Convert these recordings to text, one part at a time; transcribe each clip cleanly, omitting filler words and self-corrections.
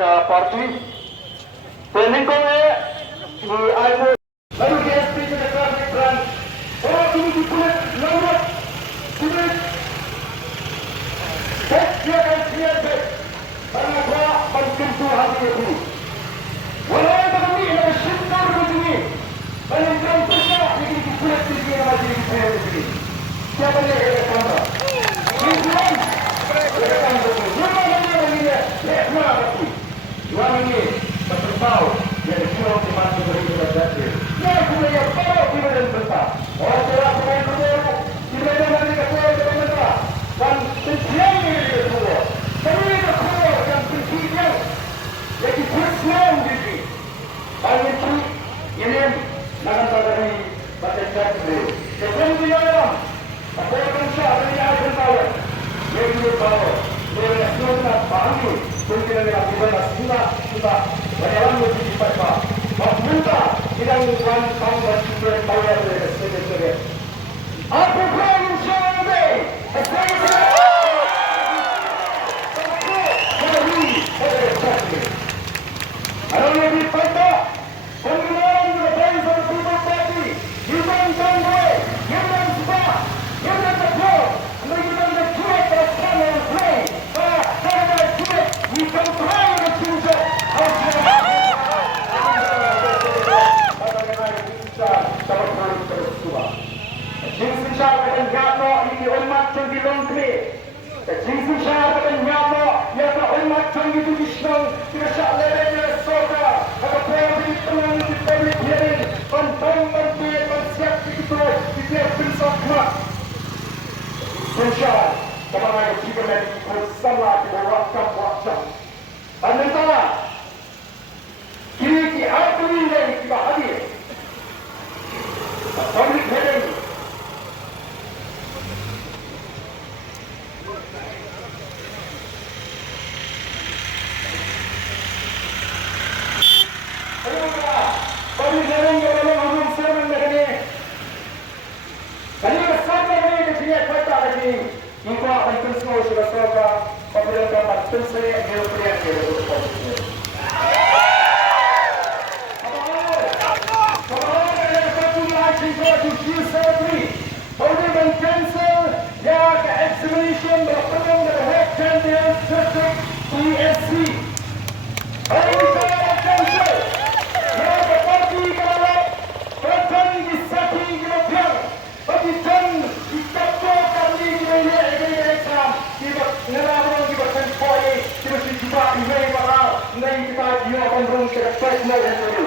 parti. Pelingkong ni Ayo lalu DSP Jakarta Brand. Oh ini dibuat nomor sulit. Dia akan siap karena gua berkentu hati itu. Walau kami ada syukur begini, bayangkan besar ini dibuat begini lagi dibuat begini. Siapa yang ada kamera? Ini bukan. Juang ini bertahu yang curang di masa berhidup berjati. Ya, budaya baru di badan besar. Orang telah pemain berbaru di badan dari ketua dan mentera. Dan pensiun ini kedua. Kami kedua yang pensiun yang dipersiapkan diri. Hal itu ini nak dari badan jati. Sebelum dia dalam, apa yang bangsa dari yang bertahu. Yang bertahu. Mereka sudah pahami. Mungkin adalah ibadah sudah berjalan lebih cepat. Minta tidak mungkin kamu berjumpa bayar dari sekitar. Aku pun sampai. Kalau lebih pada penggunaan berbagai sumber tadi, human convoy, human spa, human patrol, mereka berjuang bersama play. We comply with Jesus. Jesus akan nyata ini umat yang dilengkapi. Jesus akan nyata yang umat yang itu disnong tidak lelenya soda. Agar pergi pelan di public hearing, kontong berbiak bersiap itu dia bersama. Insya Allah, jika nanti bersama di waktu. Sementara kini aku ini kita hadir. Public hearing. Public hearing dalam umum sermon ini. Kali bersama ini kecil kata lagi. Kita akan terus bersama. Pemerintah Banten saya geoprian ke dalam examination berpegang dari Head Champions District ESC. Hari ini saya akan cancel yang berparti dalam Banten di Saki Geoprian bagi Jan di Kapto kami di media exam di Nerabung di Banten Poye terus dicoba di media maral nanti kita dia akan berung ke personal interview.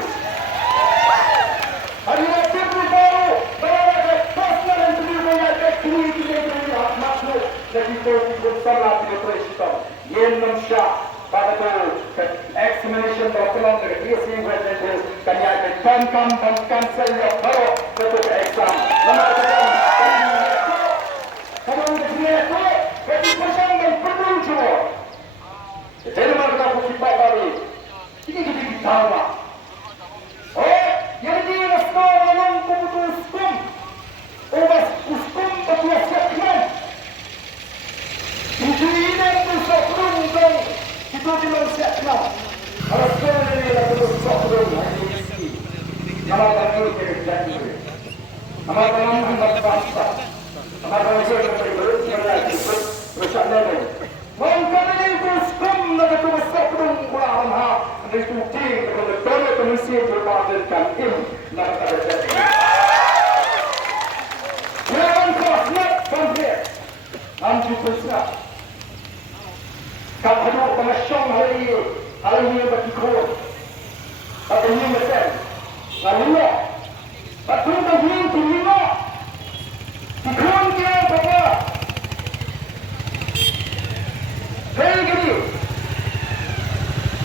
Hari ini kita baru dalam personal interview dengan teknik kita makhluk jadi kita bersama di presiden. Yang Malaysia pada tu examination berpeluang dari ESC representatives kami akan dan cancel yang baru untuk exam. Lama kita kalau dia tu jadi pasang dan perlu cuma. Jadi mereka pun cepat lari. Ini jadi tahu. Oh, yang dia rasa dalam keputusan hukum. Ubah hukum bagi siapkan. Itu ini yang bersokong dan itu dimaksudkan. Kalau sekarang ini adalah bersokong hari ini. Nama kami kerja ini. Nama kami hendak bangsa. Nama kami berikut lagi bersama. Mungkin ini bersokong dan itu bersokong kurang hal. Itu tim betul komisi berbahagian ini. Nama kerja ini. Jangan kosmet bangkit. Anju bersama. Kalau ada pengasyong hari ini berikut. Atau ini macam. Lalu, betul begini kelima. Ikut dia apa? Hei gini.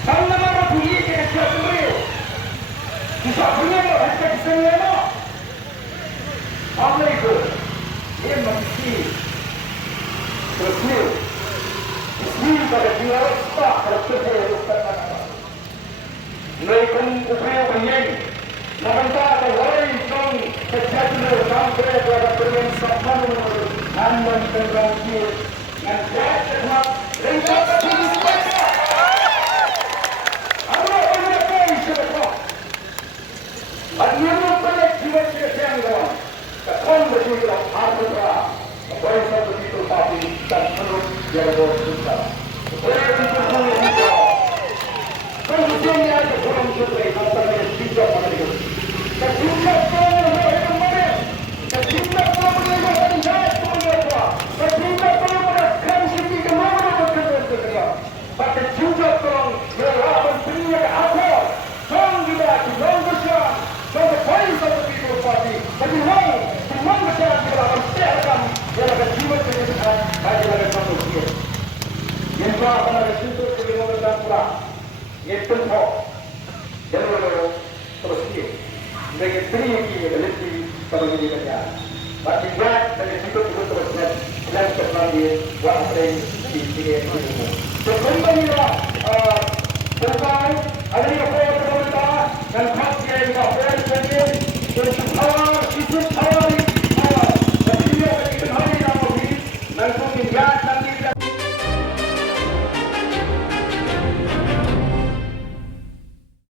Kalau nama bunyi dia siapa beri? Bisa punya hashtag semua. Apa itu? Dia mesti bersih. Ini pada dia tak tersedia ustaz. Mereka upaya begini. Nampak ada orang yang terjadi sampai pada permen sama anda tergantung dan jangan rendah tinggi saja. At yun yung pala jiwa sinasayang gawa. Katong bersih dalam hati kita. Baik satu itu pasti dan terus dia berdosa. Supaya kita semua kita. Kemudiannya ada kurang sesuai antara tiga manusia. Ketika kita melihat mana, ketika kita melihat indah kemuliaan, ketika kita melihat sisi kemana berkerja. Maka juga tolong melawan dunia apa? Jangan kita jangan besar. Jangan baik satu itu pasti. Tapi semua besar kita akan siapkan. Yang akan jiwa kita adalah manusia. Yang akan ada situ sebelum kita pulang. Yang tempoh. Jangan terus dia. Mereka teriak dia berleti kalau dia kerja. Tapi buat dari situ kita terus dan setelah dia buat di sini itu. Kembali lah. Selesai. Ada yang saya berkata dan